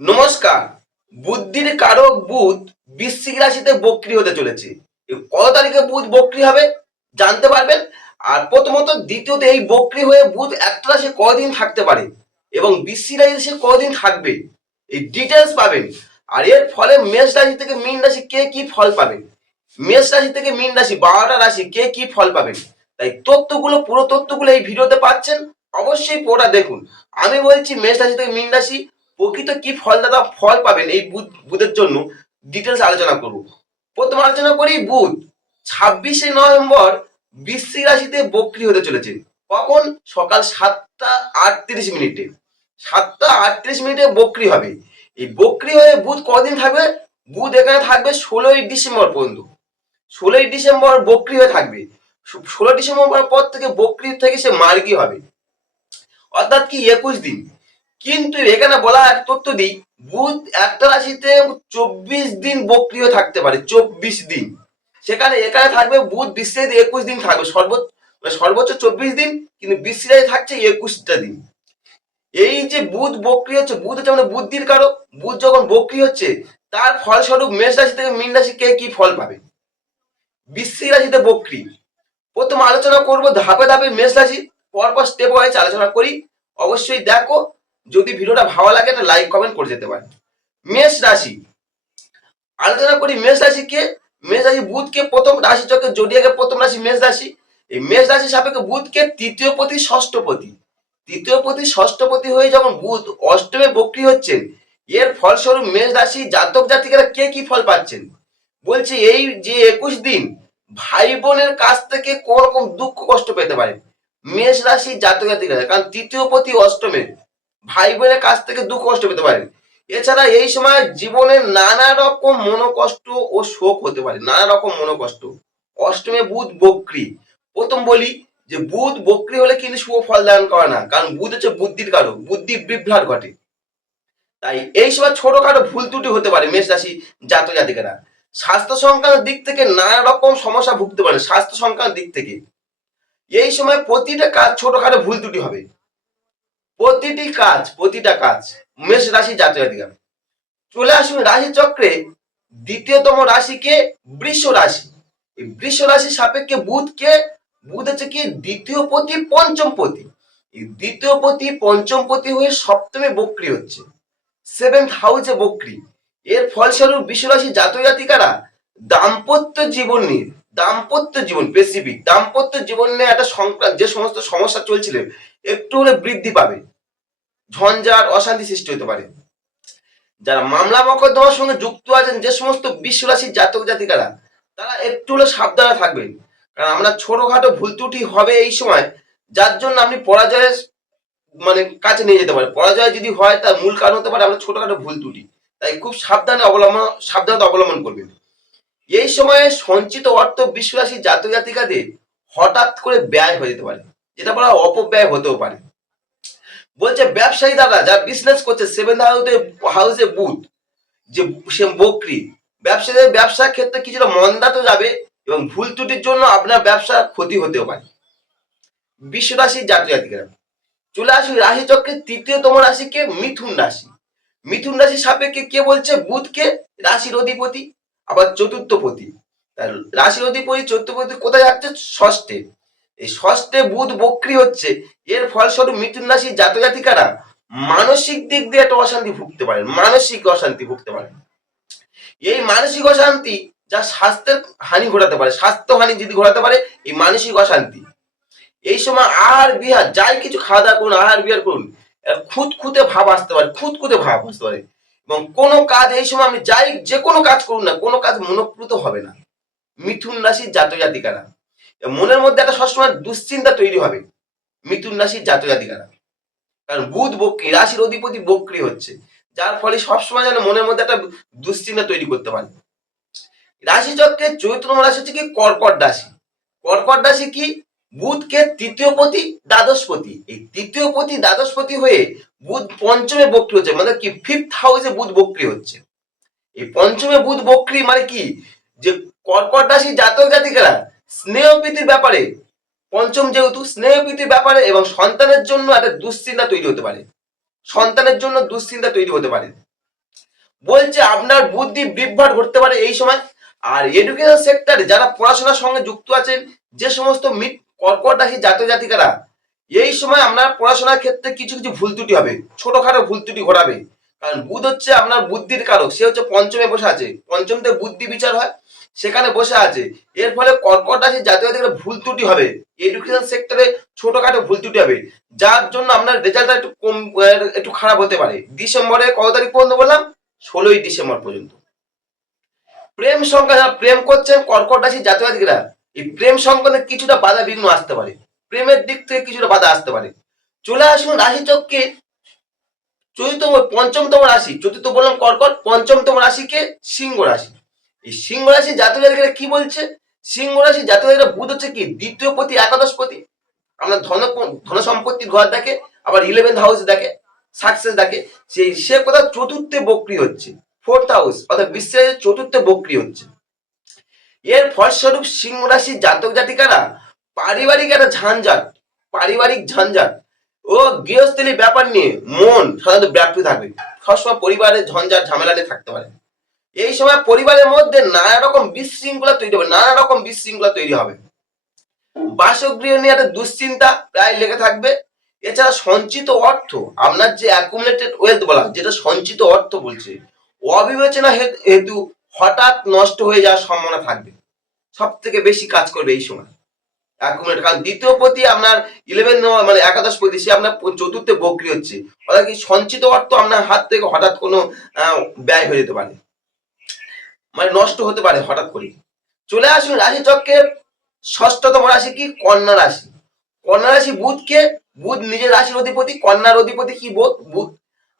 নমস্কার। বুদ্ধির কারক বুধ বৃশ্চিক রাশিতে বক্রী হতে চলেছে। কত তারিখে বুধ বক্রী হবে জানতে পারবেন। আর প্রথমত দ্বিতীয়ত এই বক্রী হয়ে বুধ একটা রাশি কদিন থাকতে পারে এবং বৃশ্চিক রাশিতে সে কদিন থাকবে এই ডিটেলস পাবেন। আর এর ফলে মেষ রাশি থেকে মীন রাশি কে কি ফল পাবেন, মেষ রাশি থেকে মীন রাশি 12টা রাশি কে কি ফল পাবেন, তাই তথ্যগুলো পুরো তথ্যগুলো এই ভিডিওতে পাচ্ছেন। অবশ্যই পুরোটা দেখুন। আমি বলছি মেষ রাশি থেকে মীন রাশি প্রকৃত কি ফলদাতা ফল পাবেন এই বুধের জন্য ডিটেলস আলোচনা করব। প্রথম আলোচনা করি বুধ 26শে নভেম্বর বৃশ্চিক রাশিতে বক্রী হতে চলেছে। কখন? সকাল 7টা 38 মিনিটে। 7টা 38 মিনিটে বক্রী হবে। এই বক্রী হয়ে বুধ কদিন থাকবে? বুধ এখানে থাকবে 16ই ডিসেম্বর পর্যন্ত। 16ই ডিসেম্বর বক্রী হয়ে থাকবে। 16 ডিসেম্বর পর থেকে বক্রী থেকে সে মার্গী হবে, অর্থাৎ কি 21 দিন। কিন্তু এখানে বলা এক তথ্য দিই, বুধ একটা রাশিতে 24 দিন বক্রী হয়ে থাকতে পারে, 24 দিন। সেখানে এখানে থাকবে বুধ বৃশ্চিক 21 দিন থাকবে, সর্বোচ্চ 24 দিন, কিন্তু বৃশ্চিক রাশি থাকছে 21টা দিন। এই যে বুধ বক্রী হচ্ছে, বুধ হচ্ছে মানে বুদ্ধির কারক। বুধ যখন বক্রী হচ্ছে তার ফলস্বরূপ মেষ রাশি থেকে মীন রাশি কে কি ফল পাবে। বৃশ্চিক রাশিতে বক্রী। প্রথম আলোচনা করব ধাপে ধাপে মেষ রাশি, পরপর স্টেপ ওয়াইজ আলোচনা করি। অবশ্যই দেখো, যদি ভিডিওটা ভালো লাগে একটা লাইক কমেন্ট করে যেতে পারে। মেষ রাশি আলোচনা করি। মেষ রাশিকে, মেষ রাশি বুধকে প্রথম রাশি চক্রের জোডিয়াকের প্রথম রাশি মেষ রাশি। এই মেষ রাশি সাপেক্ষে বুধকে তৃতীয় পতি ষষ্ঠপতি, তৃতীয় পতি ষষ্ঠপতি হয়ে যখন বুধ অষ্টমে বক্রী হচ্ছেন, এর ফলস্বরূপ মেষ রাশি জাতক জাতিকারা কে কি ফল পাচ্ছেন বলছি। এই যে 21 দিন ভাই বোনের কাছ থেকে কোন রকম দুঃখ কষ্ট পেতে পারে মেষ রাশি জাতক জাতিকারা, কারণ তৃতীয় পতি অষ্টমে, ভাই বোনের কাছ থেকে দুঃখ কষ্ট পেতে পারেন। এছাড়া এই সময় জীবনে নানা রকম মনোকষ্ট ও শোক হতে পারে, নানা রকম মনোকষ্ট। অষ্টমে বুধ বক্রী। প্রথম বলি যে বুধ বক্রী হলে কিন্তু শুভ ফল দান করে না, কারণ বুধ হচ্ছে বুদ্ধির কারক, বুদ্ধি বিভ্রাট ঘটে। তাই এই সময় ছোটখাটো ভুল ত্রুটি হতে পারে মেষ রাশি জাতক জাতিকারা। স্বাস্থ্য সংক্রান্ত দিক থেকে নানা রকম সমস্যা ভুগতে পারে, স্বাস্থ্য সংক্রান্ত দিক থেকে। এই সময় প্রতিটা কাজ ছোটখাটো ভুল ত্রুটি হবে, প্রতিটা কাজ মেষ রাশি জাতক জাতিকা। চলে আসুন রাশি চক্রে দ্বিতীয়তম রাশিকে বৃষ রাশি। এই বৃষ রাশির সাপেক্ষে বুধকে, বুধ হচ্ছে কি দ্বিতীয় পতি পঞ্চম পতি। এই দ্বিতীয় পতি পঞ্চম পতি হয়ে সপ্তমে বক্রী হচ্ছে, 7th হাউসে বক্রী। এর ফলস্বরূপ বৃষ রাশি জাতক জাতিকারা দাম্পত্য জীবন নিয়ে, দাম্পত্য জীবন স্পেসিফিক দাম্পত্য জীবন নিয়ে একটা সংক্রান্ত যে সমস্ত সমস্যা চলছিল একটু হলে বৃদ্ধি পাবে, ঝঞ্ঝাট অশান্তি সৃষ্টি হতে পারে। যারা মামলা মকদ্দমার সঙ্গে যুক্ত আছেন, যে সমস্ত বৃষ রাশির জাতক জাতিকারা, তারা একটু হলে সাবধানে থাকবেন, কারণ আমরা ছোটখাটো ভুল ত্রুটি হবে এই সময়, যার জন্য আপনি পরাজয়ের মানে কাছে নিয়ে যেতে পারে। পরাজয় যদি হয় তার মূল কারণ হতে পারে আমরা ছোটখাটো ভুল ত্রুটি। তাই খুব সাবধানতা অবলম্বন করবেন। এই সময়ে সঞ্চিত অর্থ বৃষ রাশির জাতক জাতিকাদের হঠাৎ করে ব্যয় হয়ে যেতে পারে, যেটা বলা অপব্যয় হতেও পারে। বলছে ব্যবসায়ী দাদা যারা বিজনেস করছে, 7th হাউসে বুধ যে সে বক্রী, ব্যবসায়ীদের ব্যবসার ক্ষেত্রে কিছুটা মন্দা তো যাবে এবং ভুল ত্রুটির জন্য আপনার ব্যবসার ক্ষতি হতেও পারে। বৃষ রাশির জাতক জাতিকারা চলে আসুন রাশি চক্রের তৃতীয়তম রাশিকে মিথুন রাশি। মিথুন রাশির সাপেক্ষে কে বলছে বুধকে রাশির অধিপতি, আবার চতুর্থ পতি। রাশির অধিপতি চতুর্থ কোথায় যাচ্ছে? ষষ্ঠে। এই ষষ্ঠে বুধ বক্রী হচ্ছে। এর ফলস্বরূপ মিথুন রাশির জাতক জাতিকারা মানসিক দিক দিয়ে একটা অশান্তি ভুগতে পারেন, মানসিক অশান্তি ভুগতে পারেন। এই মানসিক অশান্তি যা স্বাস্থ্যের হানি ঘটাতে পারে, স্বাস্থ্য হানি যদি ঘটাতে পারে এই মানসিক অশান্তি। এই সময় আহার বিহার যাই কিছু খাওয়া দাওয়া করুন, আহার বিহার করুন, খুঁতখুঁতে ভাব আসতে পারে, খুঁতখুঁতে ভাব আসতে পারে। এবং কোনো কাজ এই সময় আপনি যাই যে কোনো কাজ করুন না, কোনো কাজ মনোপ্রুত হবে না মিথুন রাশির জাতক জাতিকারা। মনের মধ্যে একটা সবসময় দুশ্চিন্তা তৈরি হবে মিথুন রাশির জাতক জাতিকারা, কারণ বুধ বক্রী, রাশির অধিপতি বক্রী হচ্ছে, যার ফলে সবসময় যেন মনের মধ্যে একটা দুশ্চিন্তা তৈরি করতে পারে। রাশি চক্রের চৈত্রতম রাশি হচ্ছে কি কর্কট রাশি। কর্কট রাশি কি বুধকে তৃতীয় পতি দ্বাদশপতি, এই তৃতীয় পতি দ্বাদশপতি হয়ে বুধ পঞ্চমে বক্রী হচ্ছে, মানে কি 5th হাউসে বুধ বক্রী হচ্ছে। এই পঞ্চমে বুধ বক্রী মানে কি যে কর্কট রাশি জাতক জাতিকারা স্নেহ প্রীতির ব্যাপারে, পঞ্চম যেহেতু স্নেহ প্রীতির ব্যাপারে এবং সন্তানের জন্য একটা দুশ্চিন্তা তৈরি হতে পারে, সন্তানের জন্য দুশ্চিন্তা তৈরি হতে পারে। বলছে আপনার বুদ্ধি বিভ্রাট ঘটতে পারে এই সময়। আর এডুকেশন সেক্টরে যারা পড়াশোনার সঙ্গে যুক্ত আছেন, যে সমস্ত কর্কট রাশি জাতক জাতিকারা, এই সময় আপনার পড়াশোনার ক্ষেত্রে কিছু কিছু ভুল ত্রুটি হবে, ছোটখাটো ভুল ত্রুটি ঘটাবে। কারণ বুধ হচ্ছে আপনার বুদ্ধির কারক, সে হচ্ছে পঞ্চমে বসে আছে, পঞ্চমতে বুদ্ধি বিচার হয়, সেখানে বসে আছে। এর ফলে কর্কট রাশি জাতক জাতিকারা ভুল ত্রুটি হবে, এডুকেশন সেক্টরে ছোটখাটো ভুল ত্রুটি হবে, যার জন্য আপনার রেজাল্টটা একটু কম, একটু খারাপ হতে পারে। ডিসেম্বরের কত তারিখ পর্যন্ত বললাম? 16ই ডিসেম্বর পর্যন্ত। প্রেম সংখ্যা, যারা প্রেম করছেন কর্কট রাশি জাতক জাতিকারা, এই প্রেম সংক্রান্ত কিছুটা বাধা বিঘ্ন আসতে পারে, প্রেমের দিক থেকে কিছুটা বাধা আসতে পারে। চলে আসুন রাশি চক্রে চতুর্থ পঞ্চমতম রাশি, চতুর্থ বললাম কর্কট, পঞ্চমতম রাশিকে সিংহ রাশি। এই সিংহ রাশি জাতক জাতিকারা কি বলছে? সিংহ রাশি জাতক জাতিকারা বুধ হচ্ছে কি দ্বিতীয় পতি, একাদশ পতি, আমরা ধন সম্পত্তির ঘর দেখে, আবার 11th হাউস দেখে, সাকসেস দেখে। সেই সে কথা চতুর্থে বক্রি হচ্ছে, 4th হাউস অর্থাৎ বিশ্বের চতুর্থে বক্রি হচ্ছে। এর ফলস্বরূপ সিংহ রাশির জাতক জাতিকারা পারিবারিক একটা ঝঞ্ঝাট, পারিবারিক ঝঞ্ঝাট ও গৃহস্থলী ব্যাপার নিয়ে মন সাধারণত ব্যাপ্ত থাকবে, সবসময় পরিবারের ঝঞ্ঝাট ঝামেলা নিয়ে থাকতে পারে। এই সময় পরিবারের মধ্যে নানা রকম বিশৃঙ্খলা তৈরি হবে, নানা রকম বিশৃঙ্খলা তৈরি হবে। বাসগৃহ নিয়ে একটা দুশ্চিন্তা প্রায় লেগে থাকবে। এছাড়া সঞ্চিত অর্থ, আপনার যে অ্যাকুমুলেটেড ওয়েলথ বলা, যেটা সঞ্চিত অর্থ বলছে, অবিবেচনা হেতু হঠাৎ নষ্ট হয়ে যাওয়ার সম্ভাবনা থাকবে। সব থেকে বেশি কাজ করবে এই সময় অ্যাকুমুলেট, কারণ দ্বিতীয় পতি আপনার 11 মানে একাদশ পতি, সে আপনার চতুর্থে বক্রি হচ্ছে, অর্থাৎ কি সঞ্চিত অর্থ আপনার হাত থেকে হঠাৎ কোনো ব্যয় হয়ে যেতে পারে, মানে নষ্ট হতে পারে হঠাৎ করে। চলে আসুন রাশি চক্রের ষষ্ঠতম রাশি কি? কন্যা রাশি। কন্যা রাশি বুধকে, বুধ নিজের রাশির অধিপতি, কন্যার অধিপতি কি বুধ,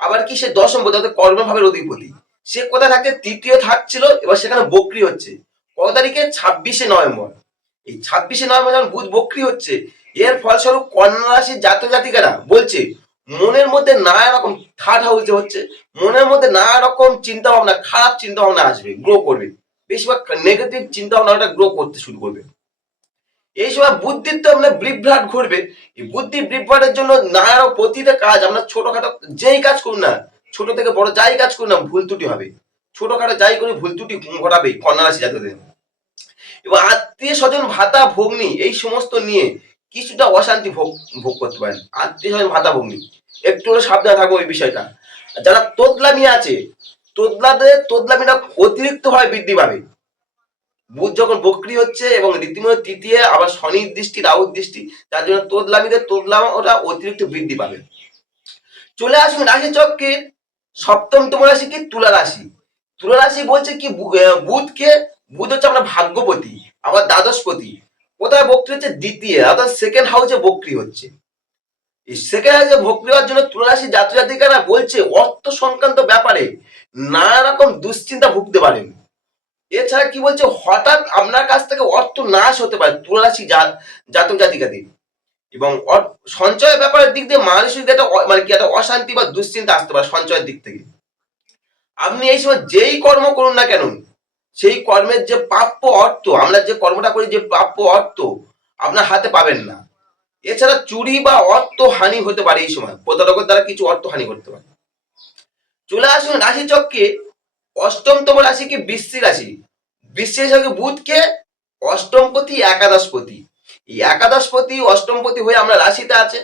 আবার কি সে দশম পতি অর্থাৎ কর্মভাবের অধিপতি। সে কোথায় থাকছে? তৃতীয় থাকছিল, এবার সেখানে বক্রি হচ্ছে। কত তারিখে? 26শে নভেম্বর। এই 26শে নভেম্বর যখন বুধ বক্রি হচ্ছে, এর ফলস্বরূপ কন্যা রাশির জাতক জাতিকারা বলছে মনের মধ্যে নানা রকম, থার্ড হাউসে হচ্ছে, মনের মধ্যে নানা রকম চিন্তা ভাবনা, খারাপ চিন্তা ভাবনা আসবে, গ্রো করবে, বেশিরভাগ নেগেটিভ চিন্তা ভাবনাটা গ্রো করতে শুরু করবে। এই সময় বুদ্ধির তো আপনার বিভ্রাট ঘটবে। এই বুদ্ধি বিভ্রাটের জন্য নানা প্রতিটা কাজ, আমরা ছোটখাটো যেই কাজ করুন না, ছোট থেকে বড় যাই কাজ করুন না, ভুল ত্রুটি হবে, ছোটখাটো যাই করি ভুল ত্রুটি ঘটাবে কন্যা রাশি জাতকদের। এবং আত্মীয় স্বজন ভাতা ভগ্নি এই সমস্ত নিয়ে কিছুটা অশান্তি ভোগ ভোগ করতে পারেন। আত্মীয় স্বজন ভাতা ভগ্নি একটু সাবধানে থাকবো ওই বিষয়টা। যারা তোদলামি আছে, তোদলামিটা অতিরিক্ত ভাবে বৃদ্ধি পাবে। বুধ যখন বক্রি হচ্ছে এবং রীতিমতো তৃতীয় আবার শনির দৃষ্টি, রাহুর দৃষ্টি, তার জন্য তোদলামা অতিরিক্ত বৃদ্ধি পাবে। চলে আসুন রাশি চক্রের সপ্তমতম রাশি কি? তুলা রাশি। তুলা রাশি বলছে কি বুধকে, বুধ হচ্ছে আমরা ভাগ্যপতি, আবার দ্বাদশপতি। কোথায় বক্রি হচ্ছে? দ্বিতীয় অর্থাৎ সেকেন্ড হাউসে বক্রি হচ্ছে। এই সেকেন্ড হাউসে বক্রি হওয়ার জন্য তুলা রাশি জাতক জাতিকারা বলছে অর্থ সংক্রান্ত ব্যাপারে নানা রকম দুশ্চিন্তা ভুগতে পারেন। এছাড়া কি বলছে? হঠাৎ আপনার কাছ থেকে অর্থ নাশ হতে পারে তুলা রাশি জাতক জাতিকাদের। এবং সঞ্চয়ের ব্যাপারের দিক দিয়ে মানসিক একটা মানে কি একটা অশান্তি বা দুশ্চিন্তা আসতে পারে সঞ্চয়ের দিক থেকে। আপনি এই সময় যেই কর্ম করুন না কেন, সেই কর্মের যে প্রাপ্য অর্থ, আমরা যে কর্মটা করি যে প্রাপ্য অর্থ আপনার হাতে পাবেন না। এছাড়া চুরি বা অর্থ হানি হতে পারে এই সময়, প্রতারকের দ্বারা কিছু অর্থ হানি করতে পারে। চলে আসুন রাশি চক্রে অষ্টমতম রাশি কি? বৃশ্চিক রাশি। বৃশ্চিক রাশি বুধকে অষ্টমপতি, একাদশপতি। এই একাদশপতি অষ্টমপতি হয়ে আমরা রাশিতে আছে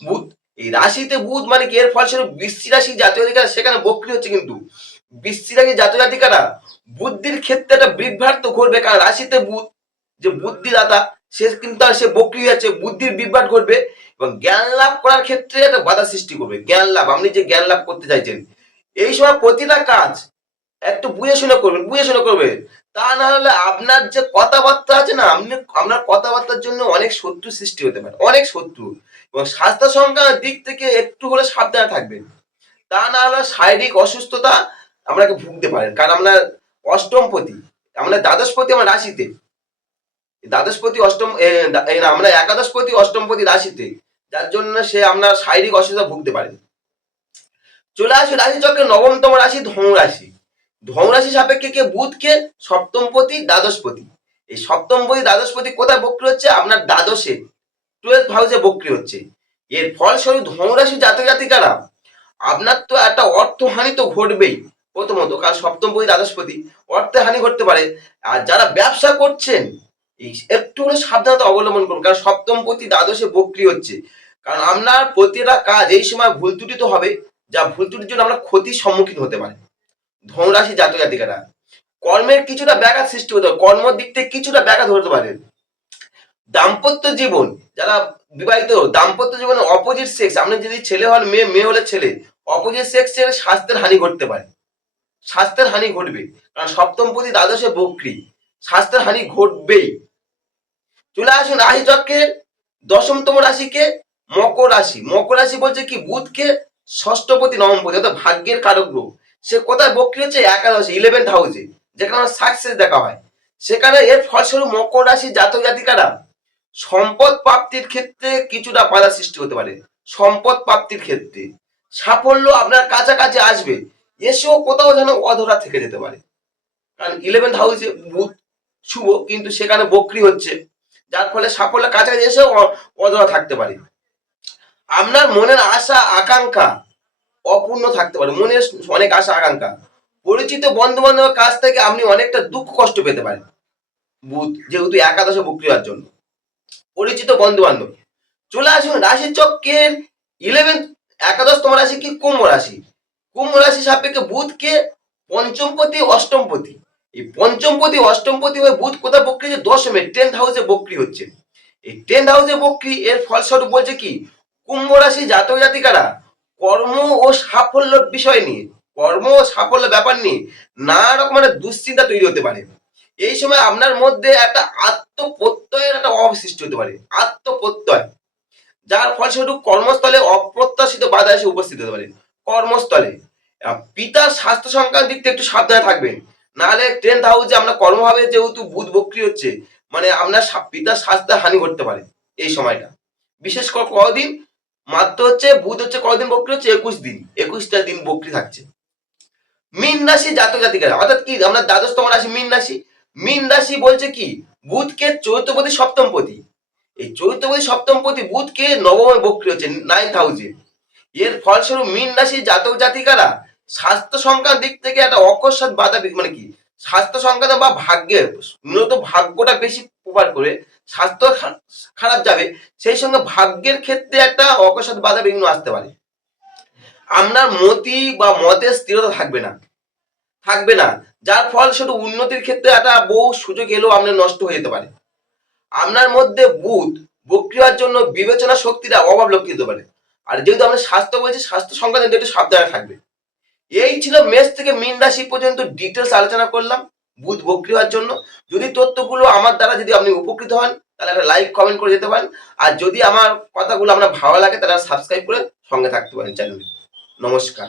বুধ। এই রাশিতে বুধ মানে কি? এর ফলস্বরূপ বৃশ্চিক রাশি জাতক জাতিকারা সেখানে বক্রি হচ্ছে, কিন্তু বৃশ্চিক রাশি জাতক জাতিকারা বুদ্ধির ক্ষেত্রে একটা বিভ্রাট ঘটবে, কারণ রাশিতে বুধ যে বুদ্ধিদাতা, সে কিন্তু সে বক্রি আছে, বুদ্ধির বিভ্রাট ঘটবে এবং জ্ঞান লাভ করার ক্ষেত্রে একটা বাধা সৃষ্টি করবে। জ্ঞান লাভ, আপনি যে জ্ঞান লাভ করতে চাইছেন, এই সময় প্রতিটা কাজ একটু বুঝে শুনে করবেন, বুঝে শুনে করবে। তা না হলে আপনার যে কথাবার্তা আছে না, আপনি আপনার কথাবার্তার জন্য অনেক শত্রু সৃষ্টি হতে পারে, অনেক শত্রু। এবং স্বাস্থ্য সংক্রান্ত দিক থেকে একটু হলে সাবধানে থাকবেন, তা না হলে শারীরিক অসুস্থতা আপনাকে ভুগতে পারেন। কারণ আপনার অষ্টমপতি, আমরা দ্বাদশপতি আমার রাশিতে, দ্বাদশপতি অষ্টম আমরা একাদশপতি অষ্টমপতি রাশিতে, যার জন্য সে আপনার শারীরিক অসুবিধা ভুগতে পারেন। চলে আসে রাশি চক্রে নবমতম রাশি ধনু রাশি। ধনু রাশি সাপেক্ষে কে? বুধকে সপ্তমপতি, দ্বাদশপতি। এই সপ্তমপতি দ্বাদশপতি কোথায় বক্রি হচ্ছে? আপনার দ্বাদশে, 12th হাউসে বক্রি হচ্ছে। এর ফলস্বরূপ ধনু রাশি জাতক জাতিকারা আপনার তো একটা অর্থহানি তো ঘটবেই, প্রথমত, কারণ সপ্তমপতি দ্বাদশপতি অর্থে হানি করতে পারে। আর যারা ব্যবসা করছেন একটু হলে সাবধানতা অবলম্বন করুন, কারণ সপ্তমপতি দ্বাদশে বক্রি হচ্ছে। কারণ আপনার প্রতিটা কাজ এই সময় ভুল ত্রুটি তো হবে, যা ভুল ত্রুটির জন্য আমরা ক্ষতির সম্মুখীন হতে পারি। ধনুরাশি জাতক জাতিকারা কর্মের কিছুটা ব্যাঘাত সৃষ্টি হতে পারে, কর্মের দিক থেকে কিছুটা ব্যাঘাত হতে পারে। দাম্পত্য জীবন, যারা বিবাহিত, দাম্পত্য জীবনে অপোজিট সেক্স, আপনি যদি ছেলে হন মেয়ে, মেয়ে হলে ছেলে, অপোজিট সেক্সের স্বাস্থ্যের হানি ঘটতে পারে, স্বাস্থ্যের হানি ঘটবে। কারণ সপ্তমপতি দ্বাদশে বক্রি, স্বাস্থ্যের হানি ঘটবেই। চলে আসুন রাশি চক্রের দশমতম রাশিকে মকর রাশি। মকর রাশি বলছে কি বুধকে ষষ্ঠপতি নবমপতি অর্থাৎ ভাগ্যের কারক গ্রহ। সে কোথায় বক্রি হচ্ছে? একাদশে, 11th হাউসে, যেখানে আমার সাকসেস দেখা হয়। সেখানে এর ফলস্বরূপ মকর রাশি জাতক জাতিকারা সম্পদ প্রাপ্তির ক্ষেত্রে কিছুটা বাধা সৃষ্টি হতে পারে। সম্পদ প্রাপ্তির ক্ষেত্রে সাফল্য আপনার কাছাকাছি আসবে, এসেও কোথাও যেন অধরা থেকে যেতে পারে। কারণ 11th হাউসে বুধ শুভ, কিন্তু সেখানে বক্রি হচ্ছে, যার ফলে সাফল্যের কাছাকাছি এসেও অধরা থাকতে পারে। আপনার মনের আশা আকাঙ্ক্ষা অপূর্ণ থাকতে পারে, মনের অনেক আশা আকাঙ্ক্ষা। পরিচিত বন্ধু বান্ধবের কাছ থেকে আপনি অনেকটা দুঃখ কষ্ট পেতে পারেন, বুধ যেহেতু একাদশে বক্রি হওয়ার জন্য। পরিচিত বন্ধু বান্ধব। চলে আসুন রাশি চক্রের 11th একাদশতম রাশি কি কুম্ভ রাশি। কুম্ভ রাশি সাপেক্ষে বুধকে পঞ্চমপতি অষ্টমপতি, এই পঞ্চমপতি অষ্টমপতি হয়ে বুধ কোথায় বক্রি হচ্ছে? দশমে, 10th হাউসে বক্রি হচ্ছে। এই 10th হাউসে বক্রি এর ফলস্বরূপ বলছে কি কুম্ভ রাশি জাতক জাতিকারা কর্ম ও সাফল্য বিষয় নিয়ে, কর্ম ও সাফল্য ব্যাপার নিয়ে নানা রকমের দুশ্চিন্তা তৈরি হতে পারে। এই সময় আপনার মধ্যে একটা আত্মপ্রত্যয়ের একটা অভাব সৃষ্টি হতে পারে, আত্মপ্রত্যয়, যার ফলস্বরূপ কর্মস্থলে অপ্রত্যাশিত বাধা এসে উপস্থিত হতে পারে। কর্মস্থলে পিতার স্বাস্থ্য সংক্রান্ত দিক থেকে একটু সাবধানে থাকবেন, নাহলে 10th হাউসে আমরা কর্মভাবে যেহেতু বুধ বক্রি হচ্ছে, মানে আপনার পিতার স্বাস্থ্যের হানি ঘটতে পারে এই সময়টা। বিশেষ করে কদিন মাত্র হচ্ছে বুধ হচ্ছে কদিন বক্রি হচ্ছে? 21 দিন, 21টা দিন বক্রি থাকছে। মীন রাশি জাতক জাতিকারা অর্থাৎ কি আমরা দ্বাদশতম রাশি মীন রাশি। মীন রাশি বলছে কি বুধকে চতুর্থপতি সপ্তমপতি, এই চতুর্থপতি সপ্তমপতি বুধকে নবমে বক্রি হচ্ছে 9th হাউসে। এর ফলস্বরূপ মীন রাশি জাতক জাতিকারা স্বাস্থ্য সংক্রান্ত দিক থেকে একটা অকস্মাৎ বাধা, মানে কি স্বাস্থ্য সংক্রান্ত বা ভাগ্যের, মূলত ভাগ্যটা বেশি প্রভাব করে, স্বাস্থ্য খারাপ যাবে, সেই সঙ্গে ভাগ্যের ক্ষেত্রে একটা অকস্মাৎ বাধা বিঘ্ন আসতে পারে। আপনার মতি বা মতের স্থিরতা থাকবে না, থাকবে না, যার ফলস্বরূপ উন্নতির ক্ষেত্রে একটা বহু সুযোগ এলেও আপনার নষ্ট হয়ে যেতে পারে। আপনার মধ্যে বুধ বক্রি হওয়ার জন্য বিবেচনা শক্তিটা অভাব লক্ষ্য হতে পারে। আর যেহেতু আমরা স্বাস্থ্য বলছি, স্বাস্থ্য সংক্রান্ত একটু সাবধানে থাকবে। এই ছিল মেষ থেকে মীন রাশি পর্যন্ত ডিটেলস আলোচনা করলাম বুধ বক্রি হওয়ার জন্য। যদি তথ্যগুলো আমার দ্বারা যদি আপনি উপকৃত হন, তাহলে একটা লাইক কমেন্ট করে যেতে পারেন। আর যদি আমার কথাগুলো আপনার ভালো লাগে, তাহলে সাবস্ক্রাইব করে সঙ্গে থাকতে পারেন চ্যানেলে। নমস্কার।